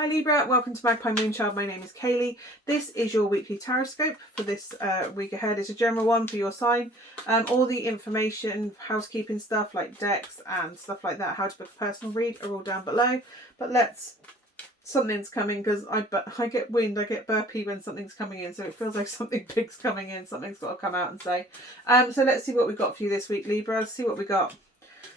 Hi Libra, welcome to Magpie Moonchild. My name is Kayleigh. This is your weekly tarot scope for this week ahead. It's a general one for your sign. All the information, housekeeping stuff like decks and stuff like that, how to book a personal read are all down below. But something's coming because I get wind, I get burpy when something's coming in. So it feels like something big's coming in. Something's got to come out and say. So let's see what we've got for you this week, Libra. Let's see what we got.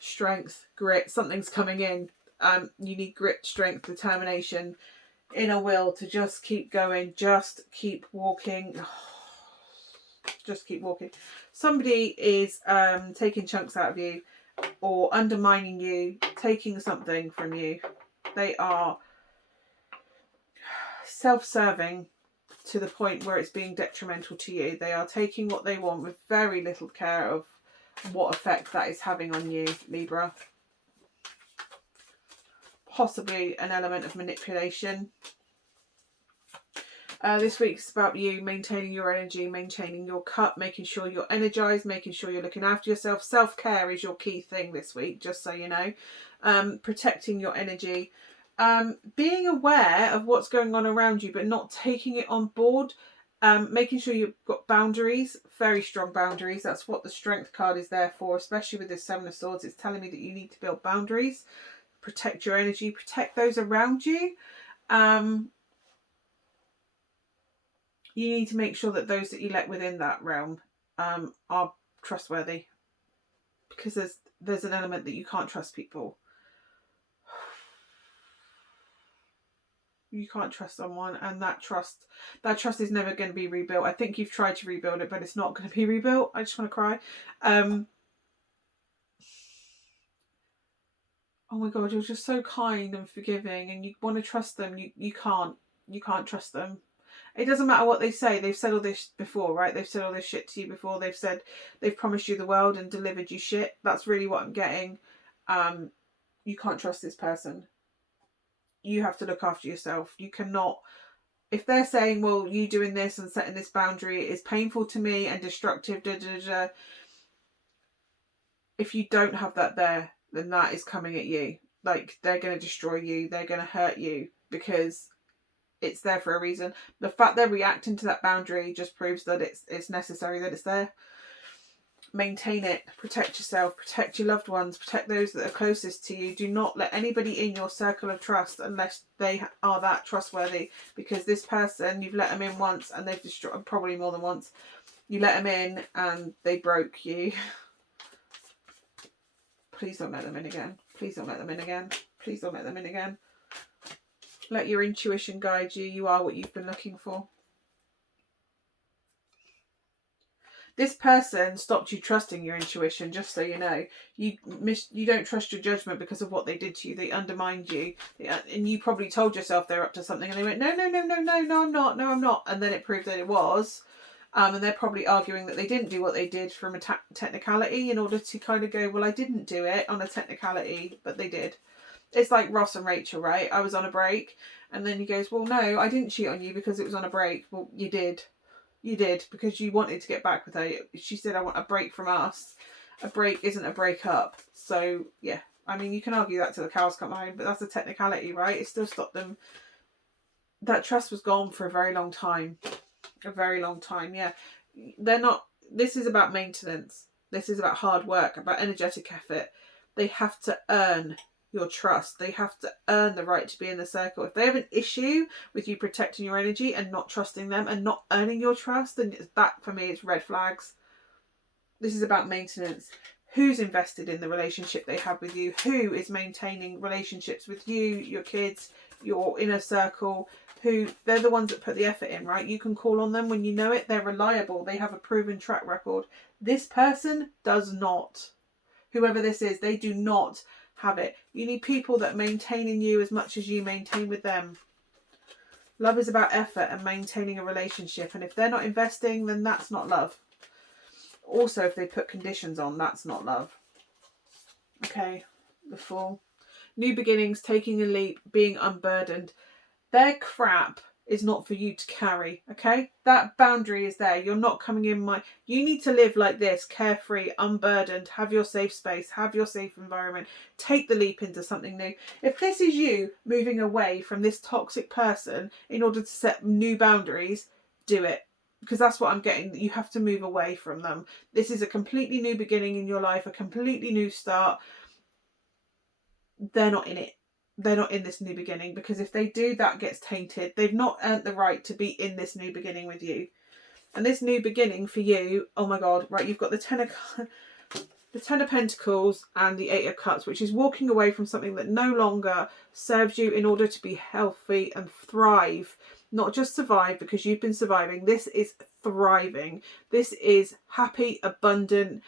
Strength, grit, something's coming in. You need grit, strength, determination, inner will to just keep going, just keep walking, just keep walking. Somebody is taking chunks out of you or undermining you, taking something from you. They are self-serving to the point where it's being detrimental to you. They are taking what they want with very little care of what effect that is having on you, Libra. Possibly an element of manipulation. This week's about you maintaining your energy, maintaining your cup, making sure you're energized, making sure you're looking after yourself. Self-care is your key thing this week, just so you know. Protecting your energy. Being aware of what's going on around you, but not taking it on board. Making sure you've got boundaries, very strong boundaries. That's what the Strength card is there for, especially with this Seven of Swords. It's telling me that you need to build boundaries. Protect your energy, protect those around you. You need to make sure that those that you let within that realm are trustworthy, because there's an element that you can't trust people. You can't trust someone, and that trust is never going to be rebuilt. I think you've tried to rebuild it, but it's not going to be rebuilt. I just want to cry. Oh my God, you're just so kind and forgiving, and you want to trust them. You can't trust them. It doesn't matter what they say. They've said all this before, right? They've said all this shit to you before. They've promised you the world and delivered you shit. That's really what I'm getting. You can't trust this person. You have to look after yourself. You cannot, if they're saying, well, you doing this and setting this boundary is painful to me and destructive, if you don't have that there, then that is coming at you. Like, they're going to destroy you. They're going to hurt you because it's there for a reason. The fact they're reacting to that boundary just proves that it's necessary, that it's there. Maintain it. Protect yourself. Protect your loved ones. Protect those that are closest to you. Do not let anybody in your circle of trust unless they are that trustworthy, because this person, you've let them in once and they've destroyed, probably more than once. You let them in and they broke you. Please don't let them in again. Please don't let them in again. Please don't let them in again. Let your intuition guide you. You are what you've been looking for. This person stopped you trusting your intuition, just so you know. You don't trust your judgment because of what they did to you. They undermined you. And you probably told yourself they're up to something and they went, no, I'm not. And then it proved that it was. And they're probably arguing that they didn't do what they did from a technicality in order to kind of go, well, I didn't do it on a technicality, but they did. It's like Ross and Rachel, right? I was on a break. And then he goes, well, no, I didn't cheat on you because it was on a break. Well, you did. You did, because you wanted to get back with her. She said, I want a break from us. A break isn't a break up. So, yeah. I mean, you can argue that till the cows come home, but that's a technicality, right? It still stopped them. That trust was gone for a very long time. A very long time, yeah. They're not... This is about maintenance. This is about hard work, about energetic effort. They have to earn your trust. They have to earn the right to be in the circle. If they have an issue with you protecting your energy and not trusting them and not earning your trust, then that for me is red flags. This is about maintenance. Who's invested in the relationship they have with you? Who is maintaining relationships with you, your kids, your inner circle? They're the ones that put the effort in, right? You can call on them when you know it. They're reliable. They have a proven track record. This person does not. Whoever this is, they do not have it. You need people that maintain in you as much as you maintain with them. Love is about effort and maintaining a relationship, and if they're not investing, then that's not love. Also, if they put conditions on, that's not love. Okay, the Fool. New beginnings, taking a leap, being unburdened. They're crap is not for you to carry, okay? That boundary is there. You're not coming in you need to live like this, carefree, unburdened, have your safe space, have your safe environment, take the leap into something new. If this is you moving away from this toxic person in order to set new boundaries, do it. Because that's what I'm getting. You have to move away from them. This is a completely new beginning in your life, a completely new start. They're not in it. They're not in this new beginning, because if they do, that gets tainted. They've not earned the right to be in this new beginning with you. And this new beginning for you, oh my God, right, you've got the Ten of Pentacles and the Eight of Cups, which is walking away from something that no longer serves you in order to be healthy and thrive. Not just survive, because you've been surviving. This is thriving. This is happy, abundant,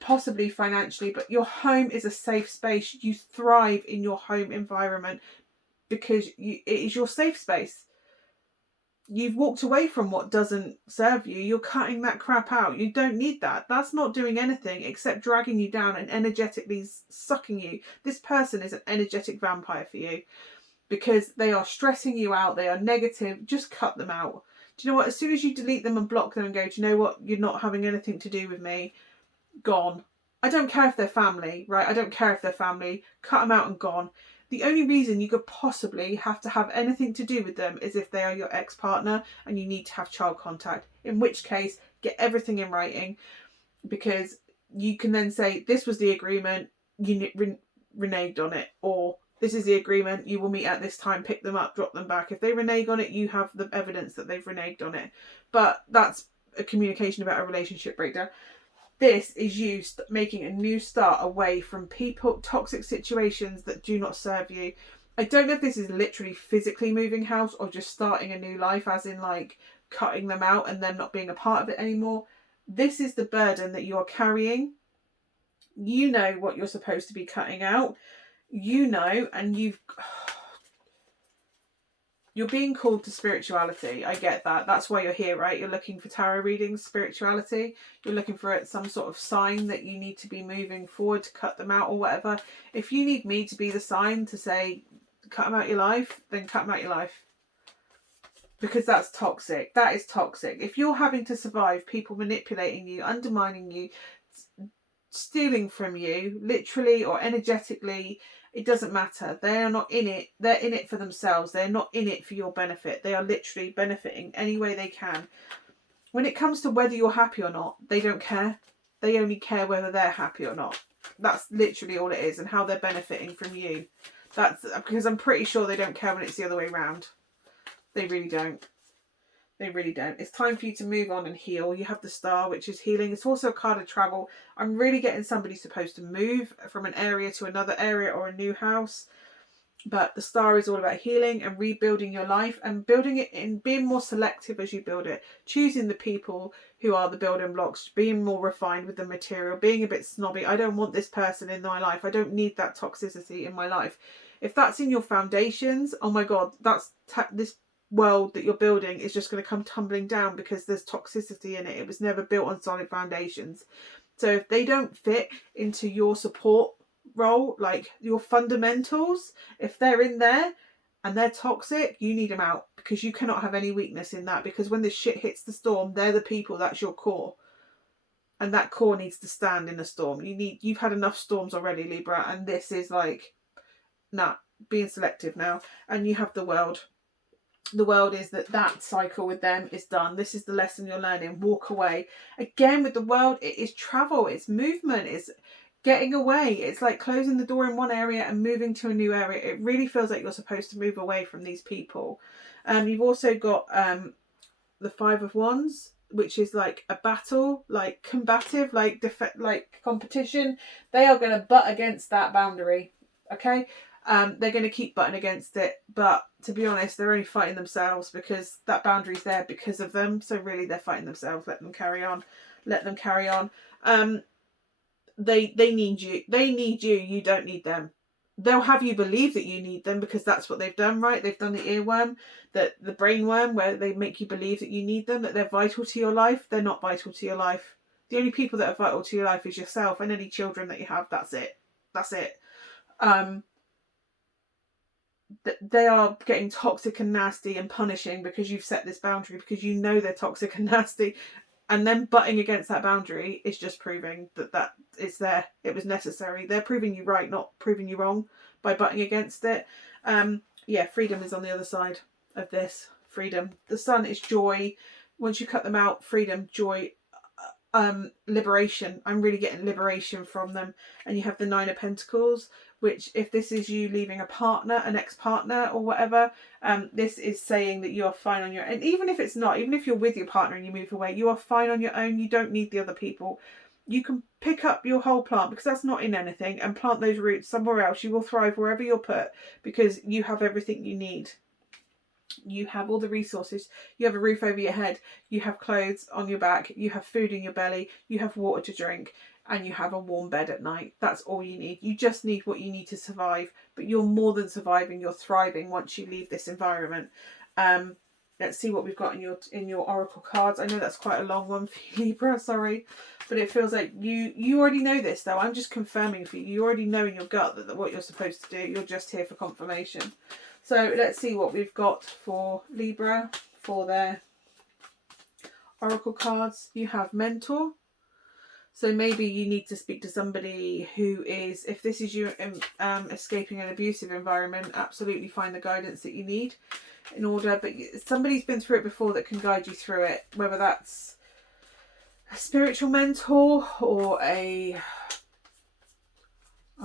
possibly financially, but your home is a safe space. You thrive in your home environment because it is your safe space. You've walked away from what doesn't serve you. You're cutting that crap out. You don't need that. That's not doing anything except dragging you down and energetically sucking you. This person is an energetic vampire for you because they are stressing you out. They are negative. Just cut them out. Do you know what? As soon as you delete them and block them and go, do you know what? You're not having anything to do with me. Gone. I don't care if they're family, right? I don't care if they're family. Cut them out and gone. The only reason you could possibly have to have anything to do with them is if they are your ex-partner and you need to have child contact. In which case, get everything in writing, because you can then say, this was the agreement, you reneged on it, or this is the agreement, you will meet at this time, pick them up, drop them back. If they renege on it, you have the evidence that they've reneged on it. But that's a communication about a relationship breakdown. This is you making a new start away from people, toxic situations that do not serve you. I don't know if this is literally physically moving house or just starting a new life, as in like cutting them out and them not being a part of it anymore. This is the burden that you're carrying. You know what you're supposed to be cutting out. You know, and you're being called to spirituality. I get that. That's why you're here, right? You're looking for tarot readings, spirituality. You're looking for some sort of sign that you need to be moving forward to cut them out or whatever. If you need me to be the sign to say, cut them out your life, then cut them out your life. Because that's toxic. That is toxic. If you're having to survive people manipulating you, undermining you, stealing from you, literally or energetically, it doesn't matter. They are not in it. They're in it for themselves. They're not in it for your benefit. They are literally benefiting any way they can. When it comes to whether you're happy or not, they don't care. They only care whether they're happy or not. That's literally all it is, and how they're benefiting from you. That's because I'm pretty sure they don't care when it's the other way around. They really don't. They really don't. It's time for you to move on and heal. You have the Star, which is healing. It's also a card of travel. I'm really getting somebody supposed to move from an area to another area or a new house. But the Star is all about healing and rebuilding your life and building it in, being more selective as you build it. Choosing the people who are the building blocks, being more refined with the material, being a bit snobby. I don't want this person in my life. I don't need that toxicity in my life. If that's in your foundations, oh my God, that's this world that you're building is just going to come tumbling down because there's toxicity in it. It was never built on solid foundations. So if they don't fit into your support role, like your fundamentals, if they're in there and they're toxic, you need them out, because you cannot have any weakness in that, because when the shit hits the storm, they're the people, that's your core, and that core needs to stand in a storm. You've had enough storms already, Libra, and this is like, nah, being selective now. And you have the World. The World is that cycle with them is done. This is the lesson you're learning. Walk away. Again, with the World, it is travel, it's movement, it's getting away. It's like closing the door in one area and moving to a new area. It really feels like you're supposed to move away from these people. You've also got the Five of Wands, which is like a battle, like combative, like competition. They are going to butt against that boundary. Okay. They're going to keep butting against it, but to be honest, they're only fighting themselves, because that boundary's there because of them. So really, they're fighting themselves. Let them carry on. Let them carry on. They need you. They need you. You don't need them. They'll have you believe that you need them, because that's what they've done, right? They've done the earworm, the brainworm, where they make you believe that you need them, that they're vital to your life. They're not vital to your life. The only people that are vital to your life is yourself and any children that you have. That's it. That's it. they are getting toxic and nasty and punishing because you've set this boundary, because you know they're toxic and nasty. And then butting against that boundary is just proving that it's there. It was necessary. They're proving you right, not proving you wrong by butting against it. Yeah, freedom is on the other side of this. Freedom. The sun is joy. Once you cut them out, freedom, joy, liberation. I'm really getting liberation from them. And you have the Nine of Pentacles, which, if this is you leaving a partner, an ex-partner or whatever, this is saying that you are fine on your own. And even if it's not, even if you're with your partner and you move away, you are fine on your own. You don't need the other people. You can pick up your whole plant, because that's not in anything, and plant those roots somewhere else. You will thrive wherever you're put, because you have everything you need. You have all the resources. You have a roof over your head. You have clothes on your back. You have food in your belly. You have water to drink. And you have a warm bed at night. That's all you need. You just need what you need to survive. But you're more than surviving. You're thriving once you leave this environment. Let's see what we've got in your oracle cards. I know that's quite a long one for you, Libra. Sorry. But it feels like you already know this, though. I'm just confirming for you. You already know in your gut that what you're supposed to do. You're just here for confirmation. So let's see what we've got for Libra for their oracle cards. You have mentor. So maybe you need to speak to somebody who is, if this is you escaping an abusive environment, absolutely find the guidance that you need in order. But somebody's been through it before that can guide you through it, whether that's a spiritual mentor or a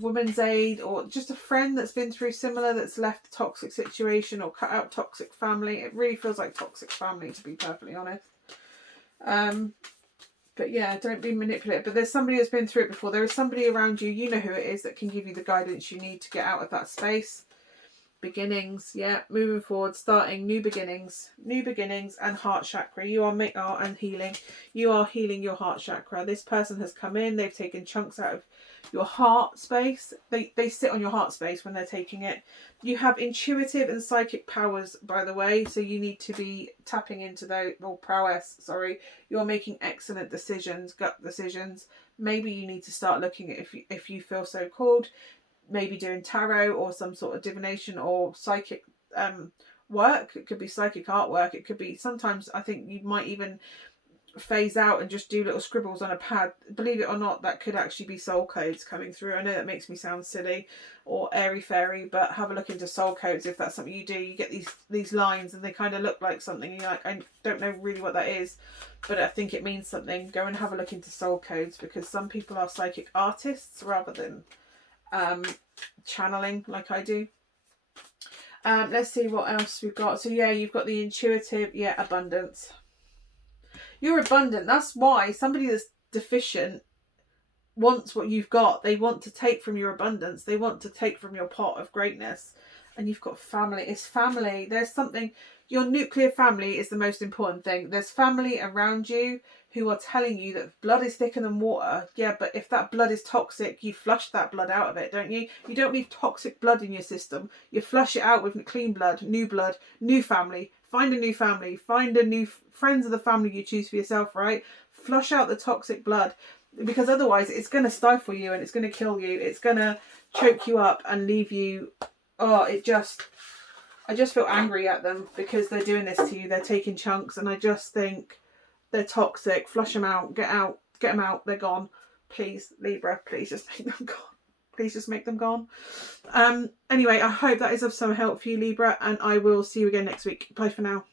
woman's aid, or just a friend that's been through similar, that's left a toxic situation or cut out toxic family. It really feels like toxic family, to be perfectly honest. But yeah, don't be manipulated. But there's somebody that's been through it before. There is somebody around you, you know who it is, that can give you the guidance you need to get out of that space. Beginnings, yeah, moving forward, starting new beginnings and heart chakra. You are and healing. You are healing your heart chakra. This person has come in, they've taken chunks out of your heart space. They sit on your heart space when they're taking it. You have intuitive and psychic powers, by the way, so you need to be tapping into those, or prowess, sorry. You're making excellent decisions, gut decisions. Maybe you need to start looking at, if you feel so called, maybe doing tarot or some sort of divination or psychic work. It could be psychic artwork. It could be, sometimes I think you might even phase out and just do little scribbles on a pad. Believe it or not, that could actually be soul codes coming through. I know that makes me sound silly or airy fairy, but have a look into soul codes if that's something you do. You get these lines and they kind of look like something. You're like, I don't know really what that is, but I think it means something. Go and have a look into soul codes, because some people are psychic artists rather than channeling like I do. Let's see what else we've got. So yeah, you've got the intuitive, abundance. You're abundant. That's why somebody that's deficient wants what you've got. They want to take from your abundance. They want to take from your pot of greatness. And you've got family. It's family. There's something, your nuclear family is the most important thing. There's family around you who are telling you that blood is thicker than water. Yeah, but if that blood is toxic, you flush that blood out of it, don't you? You don't leave toxic blood in your system. You flush it out with clean blood, new family. Find a new family. Find a new friends of the family you choose for yourself, right? Flush out the toxic blood, because otherwise it's going to stifle you and it's going to kill you. It's going to choke you up and leave you. Oh, I just feel angry at them because they're doing this to you. They're taking chunks, and I just think they're toxic. Flush them out. Get them out. They're gone. Please, Libra, please just make them gone. Please just make them gone. Anyway, I hope that is of some help for you, Libra, and I will see you again next week. Bye for now.